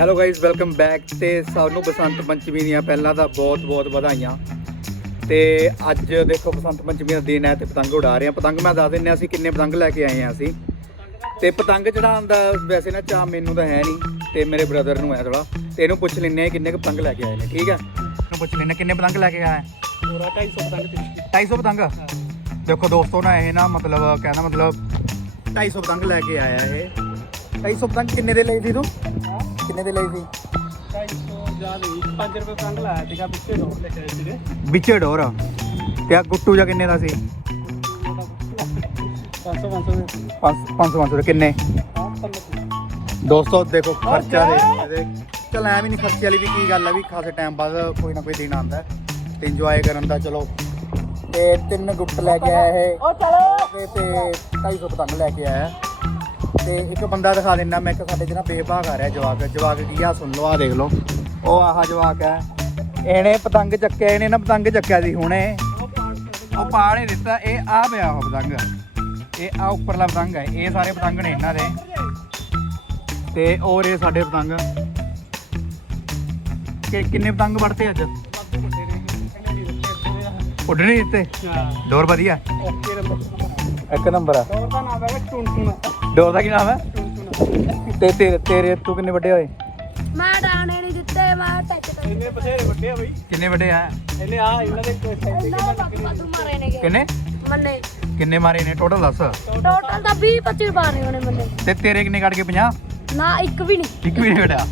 Hello guys welcome back ਤੇ ਸਭ ਨੂੰ ਬਸੰਤ ਪੰਚਮੀ ਦੀਆਂ ਪਹਿਲਾਂ ਤਾਂ ਬਹੁਤ-ਬਹੁਤ ਵਧਾਈਆਂ। ਤੇ ਅੱਜ ਦੇਖੋ ਬਸੰਤ ਪੰਚਮੀ ਦਾ ਦਿਨ ਹੈ ਤੇ ਪਤੰਗ ਉਡਾ ਰਹੇ ਆ ਪਤੰਗ ਮੈਂ ਦੱਸ ਦਿੰਨੇ ਅਸੀਂ ਕਿੰਨੇ ਪਤੰਗ ਲੈ ਕੇ ਆਏ ਆ ਅਸੀਂ। ਤੇ ਪਤੰਗ ਚੜਾਉਣ ਦਾ ਵੈਸੇ ਨਾ ਚਾਹ ਮੈਨੂੰ ਤਾਂ ਹੈ ਨਹੀਂ ਤੇ ਮੇਰੇ ਬ੍ਰਦਰ ਨੂੰ ਹੈ ਥੋੜਾ ਤੇ ਇਹਨੂੰ ਪੁੱਛ ਲੈਨੇ ਆ ਕਿੰਨੇ ਕੁ ਪਤੰਗ ਲੈ ਕੇ ਆਏ ਨੇ ਠੀਕ ਹੈ? ਇਹਨੂੰ ਪੁੱਛ ਲੈਨੇ ਕਿੰਨੇ ਪਤੰਗ ਲੈ ਕੇ ਆਏ ਪੂਰਾ 250 ਪਤੰਗ ਤੇ 250 ਪਤੰਗ? ਦੇਖੋ ਦੋਸਤੋ ਨਾ ਇਹ ਨਾ ਮਤਲਬ ਕਹਿੰਦਾ ਮਤਲਬ 250 ਪਤੰਗ ਲੈ ਕੇ ਆਇਆ ਇਹ। 250 ਪਤੰਗ ਕਿੰਨੇ ਦੇ ਲਈ ਸੀ ਤੂੰ? ਕਿੰਨੇ ਦੇ ਲਈ ਸੀ? 250 ਜਾਂ ਨਹੀਂ 5 ਰੁਪਏ ਪਤੰਗ ਲਾਇਆ ਸੀਗਾ ਪਿੱਛੇ ਦੋ ਲੈ ਸੀਗੇ ਵਿੱਚੇ ਡੋਰ ਤੇ ਆ ਗੁੱਟੂ ਜਾਂ ਕਿੰਨੇ ਦਾ ਸੀ? 500 500 ਦੇ। 500 500 ਦੇ ਕਿੰਨੇ? ਹਾਂ ਪੰਜ ਦੋਸਤੋ, ਦੇਖੋ ਖਰਚਾ ਦੇ ਚਲ ਐਵੇਂ ਨਹੀਂ ਖਰਚੇ ਵਾਲੀ ਵੀ ਕੀ ਗੱਲ ਹੈ ਵੀ ਖਾਸੇ ਟਾਈਮ ਬਾਅਦ ਕੋਈ ਨਾ ਕੋਈ ਦਿਨ ਆਉਂਦਾ ਹੈ। ਤੇ ਇੰਜੋਏ ਕਰਨ ਦਾ, ਚਲੋ। ਤੇ ਤਿੰਨ ਗੁੱਟ ਲੈ ਕੇ ਆਇਆ ਇਹ। ਉਹ ਚਲੋ ਤੇ ਤੇ 250 ਪਤੰਗ ਲੈ ਕੇ ਆਇਆ। ਤੇ ਇੱਕ ਬੰਦਾ ਦਿਖਾ ਦਿੰਦਾ ਮੈਂ ਇੱਕ ਸਾਡੇ ਜਿਹੜਾ ਬੇਭਾਗ ਆ ਰਿਹਾ ਜਵਾਕ ਜਵਾਕ ਕੀ ਆ ਸੁਣ ਲਓ ਆ ਦੇਖ ਲਓ। ਉਹ ਆਹ ਜਵਾਕ ਹੈ ਇਹਨੇ ਪਤੰਗ ਚੱਕਿਆ ਇਹਨੇ ਨਾ ਪਤੰਗ ਚੱਕਿਆ ਸੀ ਹੁਣੇ। ਉਹ ਪਾੜ ਹੀ ਦਿੱਤਾ ਇਹ ਆ ਪਿਆ ਉਹ ਪਤੰਗ। ਇਹ ਆ ਉੱਪਰਲਾ ਪਤੰਗ ਹੈ ਇਹ ਸਾਰੇ ਪਤੰਗ ਨੇ ਇਹਨਾਂ ਦੇ। ਤੇ ਔਰ ਇਹ ਸਾਡੇ ਪਤੰਗ। ਕਿ ਕਿੰਨੇ ਪਤੰਗ ਵੜਤੇ ਅੱਜ? ਉੱਡਣੇ ਦਿੱਤੇ? ਹਾਂ। ਡੋਰ ਵਧੀਆ। Okay number. ਇੱਕ ਨੰਬਰ ਆ। ਹੋਰ ਦਾ ਨਾਮ ਹੈ ਟੁਨ ਟੁਨ ਡੋਰ ਦਾ ਕੀ ਨਾਮ ਹੈ? ਤੇ ਤੇਰੇ ਤੇਰੇ ਤੂੰ ਕਿੰਨੇ ਵੱਡੇ ਹੋਏ? ਮੈਂ ਡਾਣੇ ਨਹੀਂ ਦਿੱਤੇ ਮੈਂ ਟੱਚ ਕਰ ਇਹਨੇ ਬਥੇਰੇ ਵੱਡੇ ਆ ਬਈ। ਕਿੰਨੇ ਵੱਡੇ ਆ? ਇਹਨੇ ਆ ਇਹਨਾਂ ਦੇ ਕੋਈ ਸੈਂਟੇ ਇਹਨਾਂ ਦਾ ਬਾਪੂ ਮਾਰੇ ਨੇ ਕਿੰਨੇ? ਮੰਨੇ। ਕਿੰਨੇ ਮਾਰੇ ਨੇ? ਟੋਟਲ ਦੱਸ। ਟੋਟਲ ਤਾਂ 20 25 ਮਾਰੇ ਹੋਣੇ ਮੰਨੇ। ਤੇ ਤੇਰੇ ਕਿੰਨੇ ਕੱਢ ਕੇ 50 ਨਾ ਇੱਕ ਵੀ ਨਹੀਂ। ਇੱਕ ਵੀ ਨਹੀਂ ਕੱਢਿਆ?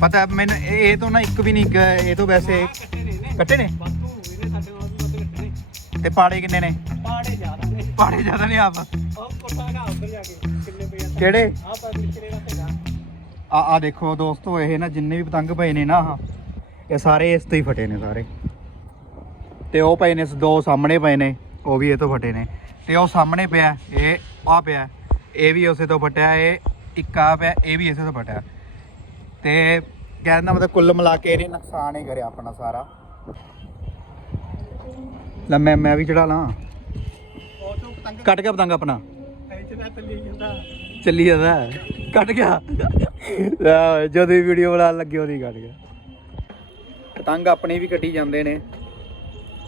ਪਤਾ ਮੈਨੂੰ ਇਹ ਤੋਂ ਨਾ ਇੱਕ ਵੀ ਨਹੀਂ ਇਹ ਤੋਂ ਵੈਸੇ ਕੱਟੇ ਨੇ? ਤੇ ਪਾੜੇ ਕਿੰਨੇ ਨੇ? ਪਾੜੇ ਜ਼ਿਆਦਾ ਨੇ। ਪਾੜੇ ਜ਼ਿਆਦਾ ਨਹੀਂ ਆਪ? ਉਹ ਕੋਟਾ ਨਾ ਉੱਧਰ ਜਾ ਕੇ ਕਿੰਨੇ ਪਏ ਆ? ਕਿਹੜੇ? ਆ ਪਾ ਕਿੰਨੇ ਦਾ ਹੈਗਾ ਆ ਆ ਦੇਖੋ ਦੋਸਤੋ ਇਹ ਨਾ ਜਿੰਨੇ ਵੀ ਪਤੰਗ ਪਏ ਨੇ ਨਾ ਆਹ, ਇਹ ਸਾਰੇ ਇਸ ਤੋਂ ਹੀ ਫਟੇ ਨੇ ਸਾਰੇ। ਤੇ ਉਹ ਪਏ ਨੇ ਦੋ ਸਾਹਮਣੇ ਪਏ ਨੇ ਉਹ ਵੀ ਇਹ ਤੋਂ ਫਟੇ ਨੇ। ਤੇ ਉਹ ਸਾਹਮਣੇ ਪਿਆ ਇਹ ਆ ਪਿਆ ਇਹ ਵੀ ਉਸੇ ਤੋਂ ਫਟਿਆ ਇਹ ਇੱਕ ਆ ਪਿਆ ਇਹ ਵੀ ਇਸੇ ਤੋਂ ਫਟਿਆ। ਤੇ ਕਹਿਣ ਦਾ ਮਤਲਬ ਕੁੱਲ ਮਿਲਾ ਕੇ ਇਹਨੇ ਨੁਕਸਾਨ ਹੀ ਕਰਿਆ ਆਪਣਾ ਸਾਰਾ। ਲੈ ਮੈਂ ਮੈਂ ਵੀ ਚੜਾ ਲਾਂ। ਉਹ ਤੋਂ ਪਤੰਗ ਕੱਟ ਗਿਆ ਪਤੰਗ ਆਪਣਾ। ਇੱਥੇ ਤਾਂ ਚੱਲੀ ਜਾਂਦਾ। ਚੱਲੀ ਜਾਂਦਾ। ਕੱਟ ਗਿਆ। ਲੈ, ਜਦੋਂ ਵੀ ਵੀਡੀਓ ਬਣਾਉਣ ਲੱਗੇ ਉਹਦੀ ਕੱਟ ਗਿਆ। ਪਤੰਗ ਆਪਣੇ ਵੀ ਕੱਟੀ ਜਾਂਦੇ ਨੇ।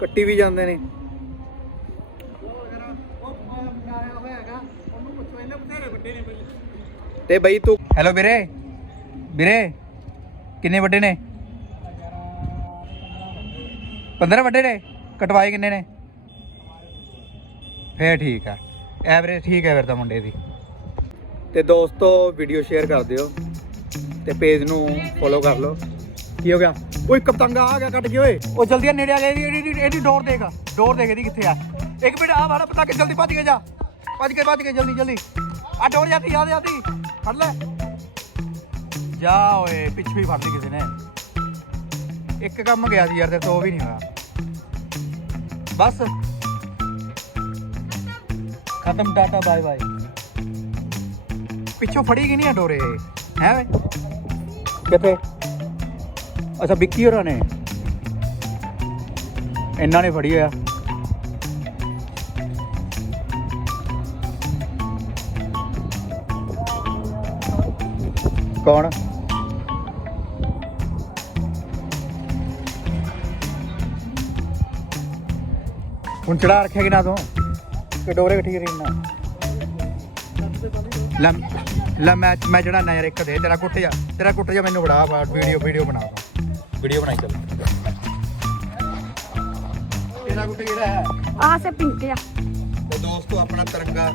ਕੱਟੀ ਵੀ ਜਾਂਦੇ ਨੇ। ਤੇ ਬਈ ਤੂੰ ਹੈਲੋ ਵੀਰੇ। ਵੀਰੇ ਕਿੰਨੇ ਵੱਡੇ ਨੇ? 15 ਵੱਡੇ ਨੇ। ਕਟਵਾਏ ਕਿੰਨੇ ਨੇ? ਫੇਰ ਠੀਕ ਆ। ਐਵਰੇਜ ਠੀਕ ਹੈ ਫਿਰ ਤਾਂ ਮੁੰਡੇ ਦੀ। ਤੇ ਦੋਸਤੋ ਵੀਡੀਓ ਸ਼ੇਅਰ ਕਰ ਦਿਓ ਤੇ ਪੇਜ ਨੂੰ ਫੋਲੋ ਕਰ ਲਓ। ਕੀ ਹੋ ਗਿਆ? ਓਏ ਕਪਤੰਗਾ ਆ ਗਿਆ ਕੱਟ ਕੇ, ਓਏ। ਉਹ ਜਲਦੀ ਆ, ਨੇੜੇ ਆ ਗਿਆ ਇਹਦੀ ਇਹਦੀ ਇਹਦੀ ਡੋਰ ਦੇਖ ਡੋਰ ਦੇਖ ਇਹਦੀ ਕਿੱਥੇ ਆ। ਇੱਕ ਮਿੰਟ ਆ ਵਾੜਾ ਪਤਾ ਕਿ ਜਲਦੀ ਭੱਜ ਕੇ ਜਾ। ਭੱਜ ਕੇ ਭੱਜ ਕੇ, ਜਲਦੀ ਜਲਦੀ। ਆ ਡੋਰ ਜਾਂਦੀ ਯਾਦ ਜਾਂਦੀ ਫੜ ਲੈ। ਜਾ ਓਏ, ਪਿੱਛੇ ਹੀ ਫੜ ਲਈ ਕਿਸੇ ਨੇ। ਇੱਕ ਕੰਮ ਗਿਆ ਸੀ ਯਾਰ ਤੇ ਤੋਂ ਵੀ ਨਹੀਂ ਹੋਇਆ। ਬਸ ਖਤਮ ਟਾਟਾ ਬਾਏ ਬਾਏ ਪਿੱਛੋਂ ਫੜੀ ਗਈ ਨਹੀਂ ਆ ਡੋਰੇ ਹੈ ਵੇ ਕਿੱਥੇ ਅੱਛਾ ਵਿੱਕੀ ਹੋਰਾਂ ਨੇ ਇਹਨਾਂ ਨੇ ਫੜੀ ਆ ਕੌਣ ਹੁਣ ਚੜਾ ਰੱਖਿਆ ਕਿ ਨਾ ਤੂੰ? ਕਿ ਡੋਰੇ ਇਕੱਠੀ ਕਰੀ ਨਾ। ਲੈ ਲੈ ਮੈਂ ਮੈਂ ਜਿਹੜਾ ਨਾ ਯਾਰ ਇੱਕ ਦੇ ਤੇਰਾ ਕੁੱਟ ਜਾ ਤੇਰਾ ਕੁੱਟ ਜਾ ਮੈਨੂੰ ਬੜਾ ਵੀਡੀਓ ਵੀਡੀਓ ਬਣਾ ਵੀਡੀਓ ਬਣਾਈ ਚੱਲ। ਤੇਰਾ ਕੁੱਟ ਕਿਹੜਾ ਹੈ? ਆ ਸੇ ਪਿੰਕ ਆ। ਤੇ ਦੋਸਤੋ ਆਪਣਾ ਤਿਰੰਗਾ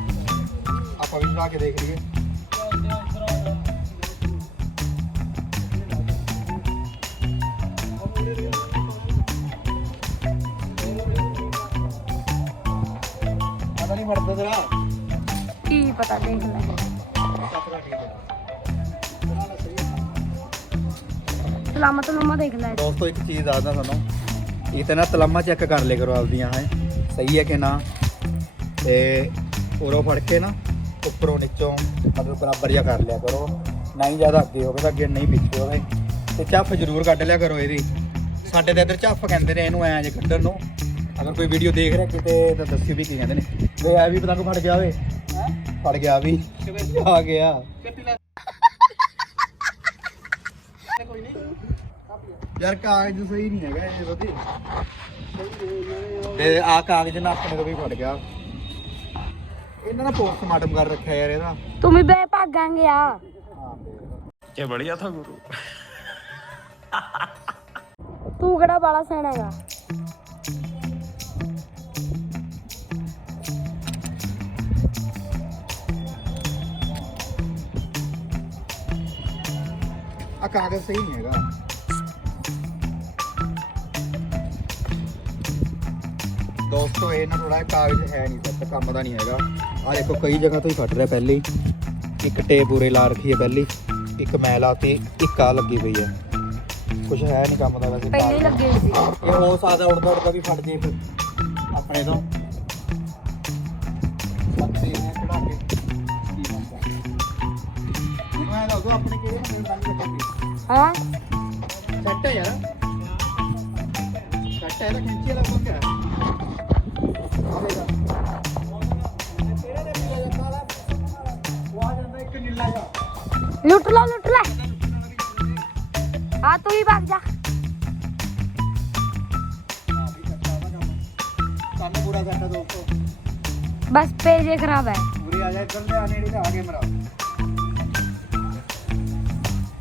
ਆਪਾਂ ਵੀ ਬਣਾ ਕੇ ਦੇਖ ਲਈਏ। ਆਦਾ ਨਹੀਂ ਮਰਦਾ ਤੇਰਾ। ਕੀ ਪਤਾ ਦੇਖ ਲੈ। ਚੱਕਰਾ ਠੀਕ ਹੈ ਸਲਾਮਤ ਨੂੰ ਦੇਖ ਲੈ। ਦੋਸਤੋ ਇੱਕ ਚੀਜ਼ ਦੱਸਦਾ ਤੁਹਾਨੂੰ। ਇਹ ਤਾਂ ਨਾ ਤਲਮਾ ਚੈੱਕ ਕਰ ਲਿਆ ਕਰੋ ਆਪਦੀਆਂ ਹੈ। ਸਹੀ ਹੈ ਕਿ ਨਾ? ਤੇ ਉਰੋਂ ਫੜ ਕੇ ਨਾ ਉੱਪਰੋਂ ਨੀਚੋਂ ਮਤਲਬ ਬਰਾਬਰ ਜਿਹਾ ਕਰ ਲਿਆ ਕਰੋ। ਨਹੀਂ ਜ਼ਿਆਦਾ ਅੱਗੇ ਹੋਵੇ ਤਾਂ ਅੱਗੇ ਨਹੀਂ ਪਿੱਛੇ ਹੋਵੇ। ਤੇ ਝੱਫ ਜ਼ਰੂਰ ਕੱਢ ਲਿਆ ਕਰੋ ਇਹਦੀ। ਸਾਡੇ ਤਾਂ ਇੱਧਰ ਝੱਫ ਕਹਿੰਦੇ ਨੇ ਇਹਨੂੰ ਐਂ ਜੇ ਕੱਢਣ ਨੂੰ। ਅਗਰ ਕੋਈ ਵੀਡੀਓ ਦੇਖ ਰਿਹਾ ਕਿਤੇ ਤਾਂ ਦੱਸਿਓ ਵੀ ਕੀ ਕਹਿੰਦੇ ਨੇ। ਤੇ ਐ ਵੀ ਪਤੰਗ ਫੜ ਗਿਆ ਓਏ ਫੜ ਗਿਆ ਵੀ। ਆ ਗਿਆ। ਯਾਰ ਕਾਗਜ਼ ਸਹੀ ਨਹੀਂ ਹੈਗਾ ਇਹ ਵਧੀਆ ਤੇ ਆ ਕਾਗਜ਼ ਨਾ ਆਪਣੇ ਤੋਂ ਫੜ ਗਿਆ। ਇਹਨਾਂ ਨੇ ਪੋਸਟਮਾਰਟਮ ਕਰ ਰੱਖਿਆ ਯਾਰ ਇਹਦਾ। ਤੂੰ ਵੀ ਬੇ ਭਾਗਾਂ ਗਿਆ ਇਹ ਬੜੀਆ ਥਾ ਗੁਰੂ। ਤੂੰ ਕਿਹੜਾ ਬਾਲਾ ਸੈਣ ਹੈਗਾ? ਆ ਕਾਗਜ਼ ਸਹੀ ਨਹੀਂ ਹੈਗਾ। ਦੋਸਤੋ ਇਹ ਨਾ ਥੋੜਾ ਕਾਗਜ਼ ਹੈ ਨਹੀਂ ਸੱਤ ਕੰਮ ਦਾ ਨਹੀਂ ਹੈਗਾ। ਆ ਦੇਖੋ ਕਈ ਜਗ੍ਹਾ ਤੋਂ ਹੀ ਫਟ ਰਿਹਾ ਪਹਿਲੇ। ਹੀ ਇੱਕ ਟੇਪ ਉਰੇ ਲਾ ਰੱਖੀ ਹੈ ਪਹਿਲੇ ਇੱਕ ਮੈਂ ਲਾਤੀ ਇੱਕ ਆ ਲੱਗੀ ਪਈ ਹੈ। ਕੁਝ ਹੈ ਨਹੀਂ ਕੰਮ ਦਾ ਵੈਸੇ ਪਹਿਲੇ ਲੱਗੇ ਸੀ। ਇਹ ਹੋ ਸਕਦਾ ਉੜਦਾ ਉੜਦਾ ਵੀ ਫਟ ਜੇ ਫਿਰ ਆਪਣੇ ਤੋਂ। ਬੱਤੇ ਨੇ ਚੜਾ ਕੇ ਕੀ ਬੰਦਾ ਮੈਂ ਦੱਸੋ ਆਪਣੇ ਕਿਹੜੇ ਬੰਦੇ ਨਾਲ ਲੱਗੇ ਹਾਂ। ਸੱਟ ਹੈ ਯਾਰ। ਸੱਟ ਹੈ ਤਾਂ ਕਿੰਚੀ ਵਾਲਾ ਪੰਗਾ ਹੈ ਲੁੱਟ ਲਓ ਲੁੱਟ ਲੈ। ਆ ਤੂੰ ਹੀ ਭੱਜ ਜਾ। ਕੰਮ ਪੂਰਾ ਕਰਦਾ ਦੋਸਤੋ। ਬਸ ਪੇਜ ਖਰਾਬ ਹੈ। ਪੂਰੀ ਆ ਜਾ ਇੱਧਰ ਲੈ ਆ ਨੇੜੇ ਤੇ ਆ ਕੇ ਮਰਾ।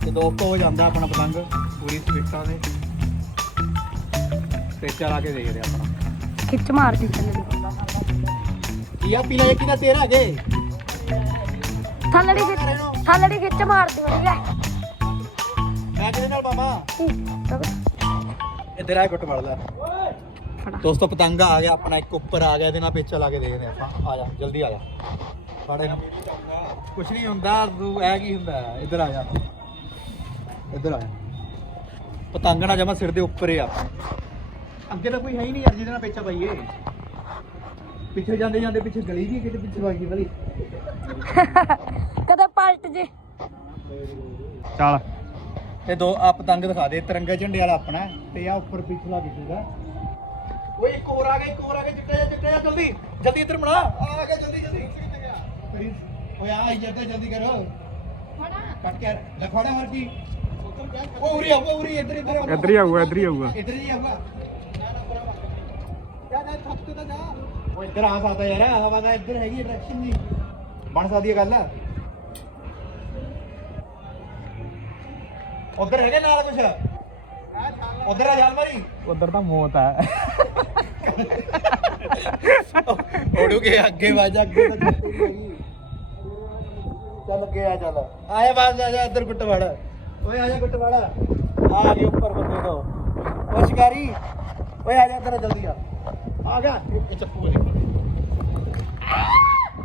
ਤੇ ਦੋਸਤੋ ਹੋ ਜਾਂਦਾ ਆਪਣਾ ਪਤੰਗ ਪੂਰੀ ਸਪੀਡਾਂ ਦੇ। ਤੇ ਚਲਾ ਕੇ ਦੇਖਦੇ ਆਪਣਾ। ਖਿੱਚ ਮਾਰਦੀ ਥੱਲੇ ਕੀ ਆ ਪੀਲਾ ਇੱਕ ਦਾ ਤੇਰਾ ਅਗੇ ਥੱਲੜੀ ਖਿੱਚ ਥੱਲੜੀ ਖਿੱਚ ਮਾਰਦੀ ਹੋਣੀ ਹੈ। ਮੈਂ ਕਿਹਦੇ ਨਾਲ ਬਾਬਾ ਇੱਧਰ ਆ ਗੁੱਟ ਵੜ ਲੈ ਦੋਸਤੋ ਪਤੰਗ ਆ ਗਿਆ ਆਪਣਾ ਇੱਕ ਉੱਪਰ ਆ ਗਿਆ ਇਹਦੇ ਨਾਲ ਪੇਚਾ ਲਾ ਕੇ ਦੇਖਦੇ ਆਪਾਂ। ਆ ਜਾ ਜਲਦੀ ਆ ਜਾ। ਫੜੇ ਕੁਛ ਨਹੀਂ ਹੁੰਦਾ ਤੂੰ ਕੀ ਹੁੰਦਾ? ਇੱਧਰ ਆ ਜਾ। ਇੱਧਰ ਆ ਪਤੰਗਣਾ ਜਮਾ ਸਿਰ ਦੇ ਉੱਪਰ ਆ। ਅੱਗੇ ਤਾਂ ਕੋਈ ਹੈ ਹੀ ਨਹੀਂ ਯਾਰ ਜਿਹਦੇ ਨਾਲ ਪੇਚਾ ਪਾਈਏ। ਪਿੱਛੇ ਜਾਂਦੇ ਜਾਂਦੇ ਪਿੱਛੇ ਗਲੀ ਵੀ ਕਿਤੇ ਪਿੱਛੇ ਵਾਗੀ ਵਾਲੀ। ਕਦੇ ਪਲਟ ਜੇ। ਚੱਲ। ਤੇ ਦੋ ਆ ਪਤੰਗ ਦਿਖਾ ਦੇ ਤਿਰੰਗਾ ਝੰਡੇ ਵਾਲਾ ਆਪਣਾ। ਤੇ ਆ ਉੱਪਰ ਪਿਛਲਾ ਦਿਖੂਗਾ ਓਏ ਇੱਕ ਹੋਰ ਆ ਗਿਆ ਇੱਕ ਹੋਰ ਆ ਗਿਆ ਚਿੱਟਾ ਜਿਹਾ ਚਿੱਟਾ ਜਿਹਾ ਜਲਦੀ। ਜਲਦੀ ਇੱਧਰ ਬਣਾ। ਆ ਗਿਆ ਜਲਦੀ ਜਲਦੀ। ਓਏ ਆ ਇੱਧਰ ਜਲਦੀ ਕਰੋ। ਫੜਾ। ਕੱਟ ਕੇ ਲੈ ਹੋਰ ਕੀ। ਉਹ ਉਰੀ ਆਊਗਾ ਉਰੀ ਇੱਧਰ ਇੱਧਰ ਇੱਧਰ ਹੀ ਆਊਗਾ ਇੱਧਰ ਹੀ ਆਊਗਾ। ਇੱਧਰ ਹੀ ਆਊਗਾ। ਜਾ ਜਾ ਥੱਕ ਤੇ ਜਾ। ਉਹ ਇੱਧਰ ਆ ਸਕਦਾ ਯਾਰ ਹਵਾ ਦਾ ਇੱਧਰ ਹੈਗੀ ਡਾਇਰੈਕਸ਼ਨ ਦੀ ਬਣ ਸਕਦੀ ਹੈ ਗੱਲ। ਉਧਰ ਹੈਗੇ ਨਾਲ ਕੁਛ? ਉਧਰ ਆ ਜਾਲ ਮਾਰੀ। ਉਧਰ ਤਾਂ ਮੌਤ ਹੈ ਉੜੂ ਕੇ ਅੱਗੇ ਵਾਜਾ ਅੱਗੇ ਤਾਂ ਚੱਲ ਅੱਗੇ ਆ ਚੱਲ। ਆਇਆ ਬਾਜ ਆ ਜਾ ਇੱਧਰ ਗੁੱਟ ਵੜ ਓਏ ਆ ਜਾ ਗੁੱਟ ਵੜ ਆ ਗਏ ਉੱਪਰ ਬੰਦੇ ਤੋਂ। ਓ ਸ਼ਿਕਾਰੀ ਓਏ ਆ ਜਾ ਇੱਧਰ ਜਲਦੀ ਆ। ਆ ਗਿਆ। ਇਹ ਚੱਪੂ ਵਾਲੀ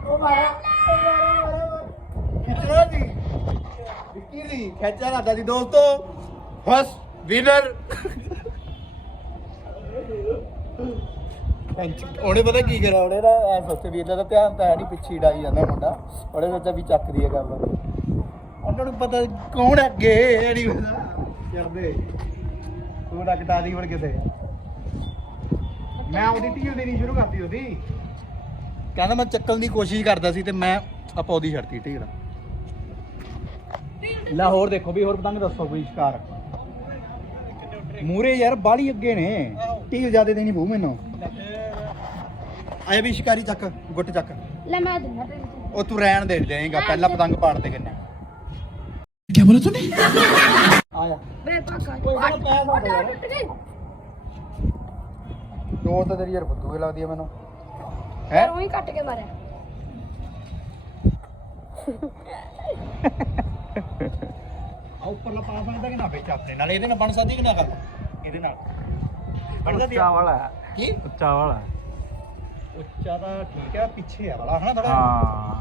ਓ ਮਾਰਾ ਓ ਮਾਰਾ ਮਾਰਾ ਕਿਤਨਾ ਦੀ ਵਿੱਕੀ ਦੀ ਖੇਚਾ ਲਾਦਾ ਦੀ ਦੋਸਤੋ। ਫਸ ਵਿਨਰ ਉਹਨੇ ਪਤਾ ਕੀ ਕਰਿਆ? ਉਹਨੇ ਨਾ ਐ ਸੋਚੇ ਵੀ ਇਹਦਾ ਤਾਂ ਧਿਆਨ ਤਾਂ ਹੈ ਨਹੀਂ ਪਿੱਛੇ ਡਾਈ ਜਾਂਦਾ ਮੁੰਡਾ। ਉਹਨੇ ਸੋਚਿਆ ਵੀ ਚੱਕਦੀ ਹੈ ਕੰਮ ਉਹਨਾਂ ਨੂੰ ਪਤਾ ਕੌਣ ਹੈ ਅੱਗੇ ਇਹ ਨਹੀਂ ਤੂੰ ਨਾ ਕਟਾ ਦੀ ਹੁਣ ਕਿਤੇ ਮੈਂ ਉਹਦੀ ਧੀ ਦੇਣੀ ਸ਼ੁਰੂ ਕਰਤੀ ਉਹਦੀ। ਕਹਿੰਦਾ ਮੈਂ ਚੱਕਣ ਦੀ ਕੋਸ਼ਿਸ਼ ਕਰਦਾ ਸੀ ਤੇ ਮੈਂ ਆਪਾਂ ਉਹਦੀ ਛੱਡਤੀ ਢੀਰਾ ਲੈ ਦੇਖੋ ਵੀ ਹੋਰ ਪਤੰਗ ਦੱਸੋ ਕੋਈ ਸ਼ਿਕਾਰ। ਮੂਰੇ ਯਾਰ ਬਾਲੀ ਅੱਗੇ ਨੇ। ਢੀਲ ਜ਼ਿਆਦਾ ਦੇਣੀ ਬਹੁ ਮੈਨੂੰ। ਆਇਆ ਵੀ ਸ਼ਿਕਾਰੀ ਚੱਕ ਗੁੱਟ ਚੱਕ। ਲੈ ਮੈਂ ਦਿੰਦਾ ਉਹ ਤੂੰ ਰਹਿਣ ਦੇ ਦੇਂਗਾ ਪਹਿਲਾਂ ਪਤੰਗ ਪਾੜ ਦੇ ਕਿੰਨੇ। क्या बोला तूने ਆ ਜਾ बे भागा कोई गलत पैर ना और दे यार। टूट गई ਦੋ ਤਾਂ ਤੇਰੀ ਯਾਰ ਬੁੱਧੂ ਲੱਗਦੀ ਹੈ ਮੈਨੂੰ ਹੈ और वही कट के मारे ਆ ਉੱਪਰਲਾ ਪਾ ਸਕਦਾ ਕਿ ਨਾ ਵਿੱਚ ਆਪਣੇ ਨਾਲ ਇਹਦੇ ਨਾਲ ਬਣ ਸਕਦੀ ਕਿ ਨਾ ਗੱਲ ਇਹਦੇ ਨਾਲ ਬਣ ਸਕਦੀ ਉੱਚਾ ਵਾਲਾ ਹੈ ਕੀ ਉੱਚਾ ਵਾਲਾ ਹੈ ਉੱਚਾ ਤਾਂ ਠੀਕ ਹੈ ਪਿੱਛੇ ਆ ਵਾਲਾ ਹਨਾ ਥੋੜਾ ਹਾਂ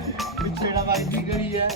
ਪਿੱਛੇ ਨਾ ਬਾਜੀ ਗਲੀ ਹੈ